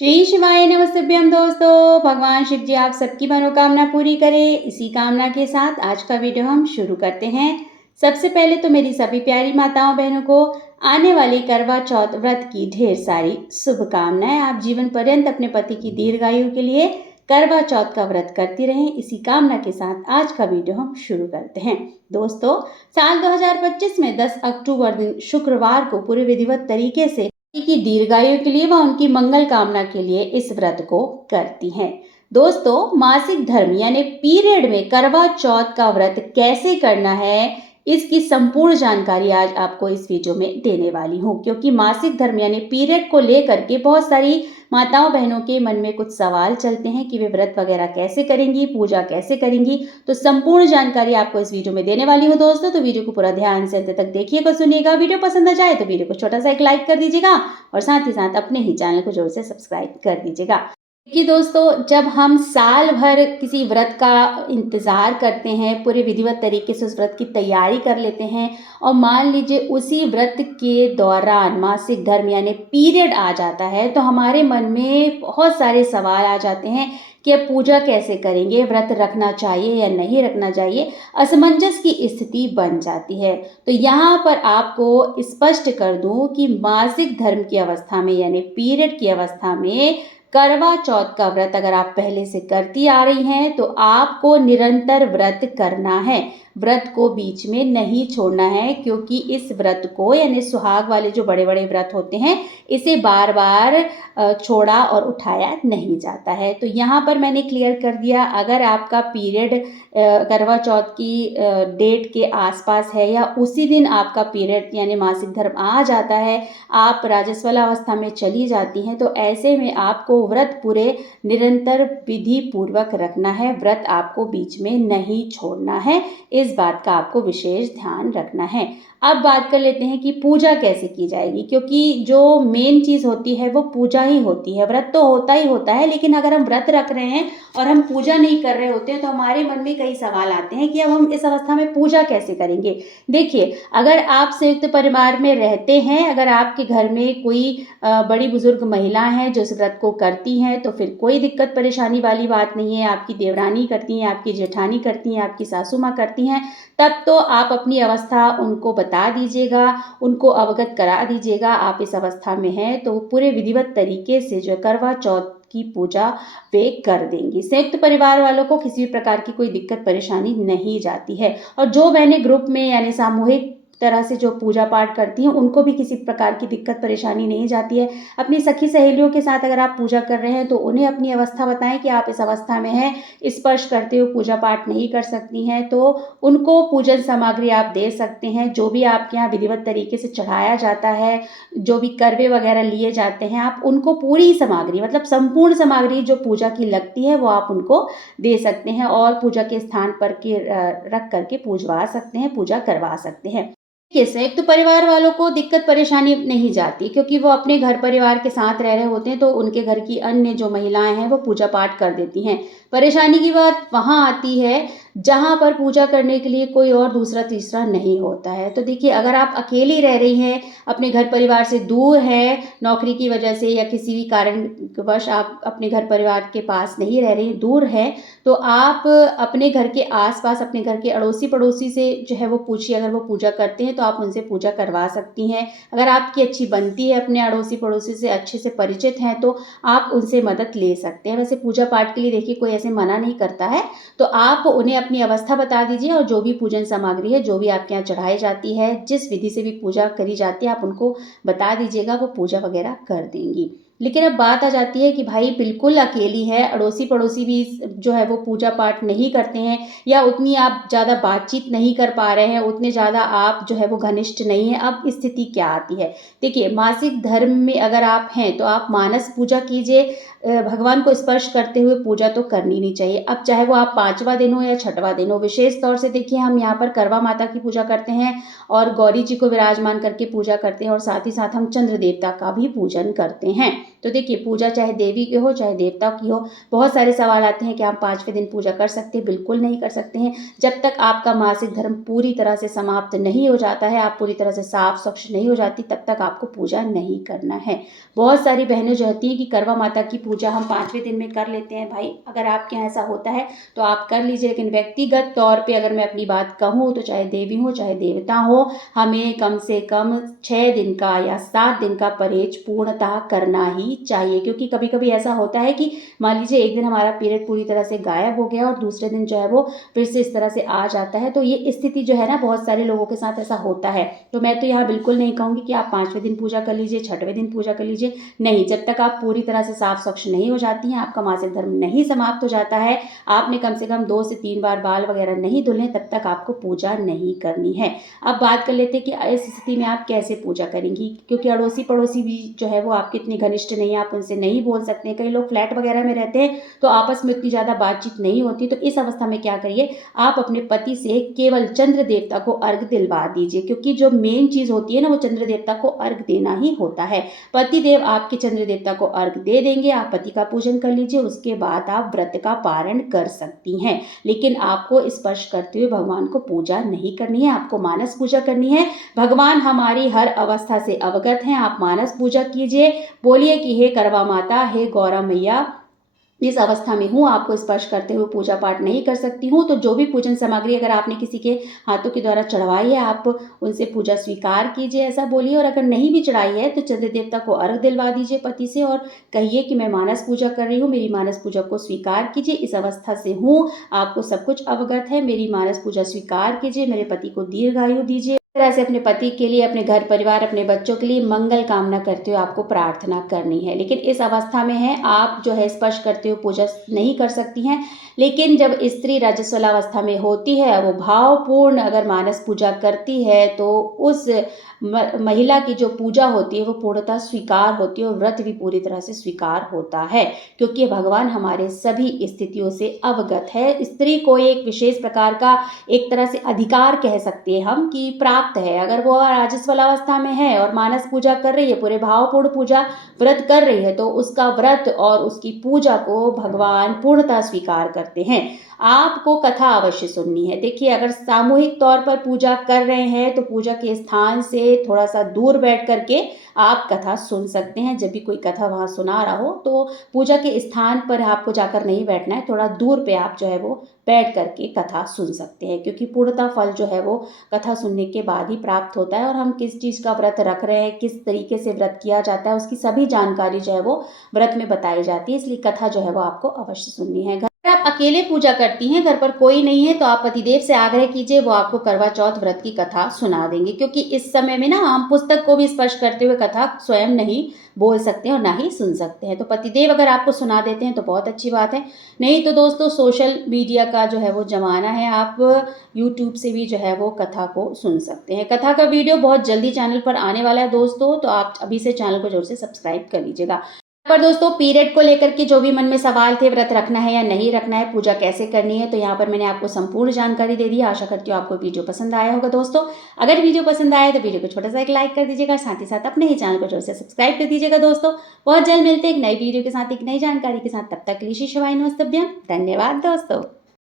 श्री शिवाय नमस्तुभ्यम दोस्तों। भगवान शिव जी आप सबकी मनोकामना पूरी करें, इसी कामना के साथ आज का वीडियो हम शुरू करते हैं। सबसे पहले तो मेरी सभी प्यारी माताओं बहनों को आने वाली करवा चौथ व्रत की ढेर सारी शुभकामनाएं। आप जीवन पर्यंत अपने पति की दीर्घायु के लिए करवा चौथ का व्रत करती रहें, इसी कामना के साथ आज का वीडियो हम शुरू करते हैं। दोस्तों, साल 2025 में 10 अक्टूबर दिन शुक्रवार को पूरे विधिवत तरीके से की दीर्घायु के लिए व उनकी मंगल कामना के लिए इस व्रत को करती हैं। दोस्तों, मासिक धर्म यानी पीरियड में करवा चौथ का व्रत कैसे करना है, इसकी संपूर्ण जानकारी आज आपको इस वीडियो में देने वाली हूँ। क्योंकि मासिक धर्म यानी पीरियड को लेकर के बहुत सारी माताओं बहनों के मन में कुछ सवाल चलते हैं कि वे व्रत वगैरह कैसे करेंगी, पूजा कैसे करेंगी। तो संपूर्ण जानकारी आपको इस वीडियो में देने वाली हूँ दोस्तों, तो वीडियो को पूरा ध्यान से अंत तक देखिएगा, सुनिएगा। वीडियो पसंद आ जाए तो वीडियो को छोटा सा एक लाइक कर दीजिएगा और साथ ही साथ अपने ही चैनल को जोर से सब्सक्राइब कर दीजिएगा। कि दोस्तों, जब हम साल भर किसी व्रत का इंतज़ार करते हैं, पूरे विधिवत तरीके से उस व्रत की तैयारी कर लेते हैं और मान लीजिए उसी व्रत के दौरान मासिक धर्म यानी पीरियड आ जाता है, तो हमारे मन में बहुत सारे सवाल आ जाते हैं कि अब पूजा कैसे करेंगे, व्रत रखना चाहिए या नहीं रखना चाहिए। असमंजस की स्थिति बन जाती है। तो यहाँ पर आपको स्पष्ट कर दूं कि मासिक धर्म की अवस्था में यानी पीरियड की अवस्था में करवा चौथ का व्रत अगर आप पहले से करती आ रही हैं तो आपको निरंतर व्रत करना है, व्रत को बीच में नहीं छोड़ना है। क्योंकि इस व्रत को यानी सुहाग वाले जो बड़े बड़े व्रत होते हैं, इसे बार बार छोड़ा और उठाया नहीं जाता है। तो यहाँ पर मैंने क्लियर कर दिया, अगर आपका पीरियड करवा चौथ की डेट के आसपास है या उसी दिन आपका पीरियड यानी मासिक धर्म आ जाता है, आप राजस्वला अवस्था में चली जाती हैं, तो ऐसे में आपको व्रत पूरे निरंतर विधि पूर्वक रखना है, व्रत आपको बीच में नहीं छोड़ना है। इस बात का आपको विशेष ध्यान रखना है। अब बात कर लेते हैं कि पूजा कैसे की जाएगी, क्योंकि जो मेन चीज़ होती है वो पूजा ही होती है। व्रत तो होता ही होता है, लेकिन अगर हम व्रत रख रहे हैं और हम पूजा नहीं कर रहे होते हैं तो हमारे मन में कई सवाल आते हैं कि अब हम इस अवस्था में पूजा कैसे करेंगे। देखिए, अगर आप संयुक्त परिवार में रहते हैं, अगर आपके घर में कोई बड़ी बुजुर्ग महिलाएं हैं जो इस व्रत को करती हैं, तो फिर कोई दिक्कत परेशानी वाली बात नहीं है। आपकी देवरानी करती हैं, आपकी जेठानी करती हैं, आपकी सासू माँ करती हैं, तब तो आप अपनी अवस्था उनको बता दीजिएगा, उनको अवगत करा दीजिएगा आप इस अवस्था में हैं, तो पूरे विधिवत तरीके से जो करवा चौथ की पूजा वे कर देंगी। संयुक्त परिवार वालों को किसी भी प्रकार की कोई दिक्कत परेशानी नहीं जाती है। और जो बहनें ग्रुप में यानी सामूहिक तरह से जो पूजा पाठ करती हैं, उनको भी किसी प्रकार की दिक्कत परेशानी नहीं जाती है। अपनी सखी सहेलियों के साथ अगर आप पूजा कर रहे हैं तो उन्हें अपनी अवस्था बताएं कि आप इस अवस्था में हैं, स्पर्श करते हुए पूजा पाठ नहीं कर सकती हैं, तो उनको पूजन सामग्री आप दे सकते हैं। जो भी आपके यहाँ विधिवत तरीके से चढ़ाया जाता है, जो भी करवे वगैरह लिए जाते हैं, आप उनको पूरी सामग्री मतलब संपूर्ण सामग्री जो पूजा की लगती है वो आप उनको दे सकते हैं और पूजा के स्थान पर के रख करके पूजवा सकते हैं, पूजा करवा सकते हैं। देखिए, संयुक्त परिवार वालों को दिक्कत परेशानी नहीं जाती, क्योंकि वो अपने घर परिवार के साथ रह रहे होते हैं, तो उनके घर की अन्य जो महिलाएं हैं वो पूजा पाठ कर देती हैं। परेशानी की बात वहाँ आती है जहाँ पर पूजा करने के लिए कोई और दूसरा तीसरा नहीं होता है। तो देखिए, अगर आप अकेली रह रही हैं, अपने घर परिवार से दूर हैं, नौकरी की वजह से या किसी भी कारणवश आप अपने घर परिवार के पास नहीं रह रही, दूर है, तो आप अपने घर के आसपास अपने घर के अड़ोसी पड़ोसी से जो है वो पूछिए। अगर वो पूजा करते हैं तो आप उनसे पूजा करवा सकती हैं। अगर आपकी अच्छी बनती है, अपने अड़ोसी पड़ोसी से अच्छे से परिचित हैं, तो आप उनसे मदद ले सकते हैं। वैसे पूजा पाठ के लिए देखिए कोई ऐसे मना नहीं करता है, तो आप उन्हें अपनी अवस्था बता दीजिए और जो भी पूजन सामग्री है, जो भी आपके यहाँ चढ़ाई जाती है, जिस विधि से भी पूजा करी जाती है, आप उनको बता दीजिएगा, वो पूजा वगैरह कर देंगी। लेकिन अब बात आ जाती है कि भाई बिल्कुल अकेली है, अड़ोसी पड़ोसी भी जो है वो पूजा पाठ नहीं करते हैं, या उतनी आप ज़्यादा बातचीत नहीं कर पा रहे हैं, उतने ज़्यादा आप जो है वो घनिष्ठ नहीं है। अब स्थिति क्या आती है, देखिए, मासिक धर्म में अगर आप हैं तो आप मानस पूजा कीजिए। भगवान को स्पर्श करते हुए पूजा तो करनी नहीं चाहिए। अब चाहे वो आप 5वां दिन हो या 6वां दिन हो, विशेष तौर से देखिए हम यहाँ पर करवा माता की पूजा करते हैं और गौरी जी को विराजमान करके पूजा करते हैं और साथ ही साथ हम चंद्र देवता का भी पूजन करते हैं। तो देखिए, पूजा चाहे देवी की हो चाहे देवता की हो, बहुत सारे सवाल आते हैं कि हम 5वें दिन पूजा कर सकते हैं। बिल्कुल नहीं कर सकते हैं। जब तक आपका मासिक धर्म पूरी तरह से समाप्त नहीं हो जाता है, आप पूरी तरह से साफ स्वच्छ नहीं हो जाती, तब तक आपको पूजा नहीं करना है। बहुत सारी बहनें जो होती हैं कि करवा माता की पूजा हम 5वें दिन में कर लेते हैं। भाई, अगर आपके यहाँ ऐसा होता है तो आप कर लीजिए, लेकिन व्यक्तिगत तौर पे अगर मैं अपनी बात कहूँ तो चाहे देवी हो चाहे देवता हो, हमें कम से कम 6 दिन का या 7 दिन का परहेज पूर्णतः करना ही चाहिए। क्योंकि कभी कभी ऐसा होता है कि मान लीजिए एक दिन हमारा पीरियड पूरी तरह से गायब हो गया और दूसरे दिन जो है वो फिर से इस तरह से आ जाता है, तो ये स्थिति जो है ना, बहुत सारे लोगों के साथ ऐसा होता है। तो मैं तो यहाँ बिल्कुल नहीं कहूँगी कि आप 5वें दिन पूजा कर लीजिए, 6वें दिन पूजा कर लीजिए। नहीं, जब तक आप पूरी तरह से साफ स्वच्छ नहीं हो जाती हैं, आपका मासिक धर्म नहीं समाप्त हो जाता है, आपने कम से कम 2 से 3 बार बाल वगैरह नहीं धुले, तब तक आपको पूजा नहीं करनी है। अब बात कर लेते हैं कि इस स्थिति में आप कैसे पूजा करेंगी, क्योंकि अड़ोसी पड़ोसी भी जो है वो आपके इतने घनिष्ठ नहीं है, आप उनसे नहीं बोल सकते हैं। कई लोग फ्लैट वगैरह में रहते हैं तो आपस में उतनी ज़्यादा बातचीत नहीं होती, तो इस अवस्था में क्या करिए, आप अपने पति से केवल चंद्र देवता को अर्घ दिलवा दीजिए। क्योंकि जो मेन चीज़ होती है ना, वो चंद्र देवता को अर्घ देना ही होता है। पति देव आपके चंद्र देवता को अर्घ दे देंगे, आप पति का पूजन कर लीजिए, उसके बाद आप व्रत का पारण कर सकती हैं। लेकिन आपको स्पर्श करते हुए भगवान को पूजा नहीं करनी है, आपको मानस पूजा करनी है। भगवान हमारी हर अवस्था से अवगत हैं। आप मानस पूजा कीजिए, बोलिए कि हे करवा माता, हे गौरा मैया, इस अवस्था में हूँ, आपको स्पर्श करते हुए पूजा पाठ नहीं कर सकती हूँ। तो जो भी पूजन सामग्री अगर आपने किसी के हाथों के द्वारा चढ़वाई है, आप उनसे पूजा स्वीकार कीजिए, ऐसा बोलिए। और अगर नहीं भी चढ़ाई है तो चंद्र देवता को अर्घ दिलवा दीजिए पति से और कहिए कि मैं मानस पूजा कर रही हूँ, मेरी मानस पूजा को स्वीकार कीजिए। इस अवस्था से हूँ, आपको सब कुछ अवगत है, मेरी मानस पूजा स्वीकार कीजिए, मेरे पति को दीर्घायु दीजिए। तरह से अपने पति के लिए, अपने घर परिवार, अपने बच्चों के लिए मंगल कामना करते हुए आपको प्रार्थना करनी है। लेकिन इस अवस्था में है, आप जो है स्पर्श करते हुए पूजा नहीं कर सकती हैं। लेकिन जब स्त्री रजस्वलावस्था में होती है, वो भावपूर्ण अगर मानस पूजा करती है, तो उस महिला की जो पूजा होती है वो पूर्णतः स्वीकार होती है और व्रत भी पूरी तरह से स्वीकार होता है। क्योंकि भगवान हमारे सभी स्थितियों से अवगत है। स्त्री को एक विशेष प्रकार का, एक तरह से अधिकार कह सकते हैं हम, कि प्राप्त है। अगर वो राजस्वलावस्था में है और मानस पूजा कर रही है, पूरे भावपूर्ण पूजा व्रत कर रही है, तो उसका व्रत और उसकी पूजा को भगवान पूर्णतः स्वीकार करते हैं। आपको कथा अवश्य सुननी है। देखिए, अगर सामूहिक तौर पर पूजा कर रहे हैं तो पूजा के स्थान से थोड़ा सा दूर बैठ करके आप कथा सुन सकते हैं। जब भी कोई कथा वहाँ सुना रहा हो तो पूजा के स्थान पर आपको जाकर नहीं बैठना है, थोड़ा दूर पे आप जो है वो बैठ करके कथा सुन सकते हैं। क्योंकि पूर्णतः फल जो है वो कथा सुनने के बाद ही प्राप्त होता है। और हम किस चीज़ का व्रत रख रहे हैं, किस तरीके से व्रत किया जाता है, उसकी सभी जानकारी जो है वो व्रत में बताई जाती है। इसलिए कथा जो है वो आपको अवश्य सुननी है। अगर आप अकेले पूजा करती हैं, घर पर कोई नहीं है, तो आप पतिदेव से आग्रह कीजिए, वो आपको करवा चौथ व्रत की कथा सुना देंगे। क्योंकि इस समय में ना हम पुस्तक को भी स्पर्श करते हुए कथा स्वयं नहीं बोल सकते हैं और ना ही सुन सकते हैं। तो पतिदेव अगर आपको सुना देते हैं तो बहुत अच्छी बात है। नहीं तो दोस्तों, सोशल मीडिया का जो है वो ज़माना है, आप यूट्यूब से भी जो है वो कथा को सुन सकते हैं। कथा का वीडियो बहुत जल्दी चैनल पर आने वाला है दोस्तों, तो आप अभी से चैनल को जरूर से सब्सक्राइब कर लीजिएगा। पर दोस्तों, पीरियड को लेकर के जो भी मन में सवाल थे, व्रत रखना है या नहीं रखना है, पूजा कैसे करनी है, तो यहाँ पर मैंने आपको संपूर्ण जानकारी दे दी। आशा करती हूँ आपको वीडियो पसंद आया होगा दोस्तों। अगर वीडियो पसंद आए तो वीडियो को छोटा सा एक लाइक कर दीजिएगा, साथ ही साथ अपने ही चैनल को जरूर से सब्सक्राइब कर दीजिएगा दोस्तों। बहुत जल्द मिलते हैं एक नई वीडियो के साथ, एक नई जानकारी के साथ। तब तक के लिए शिवाय नमस्तभ्यम। धन्यवाद दोस्तों।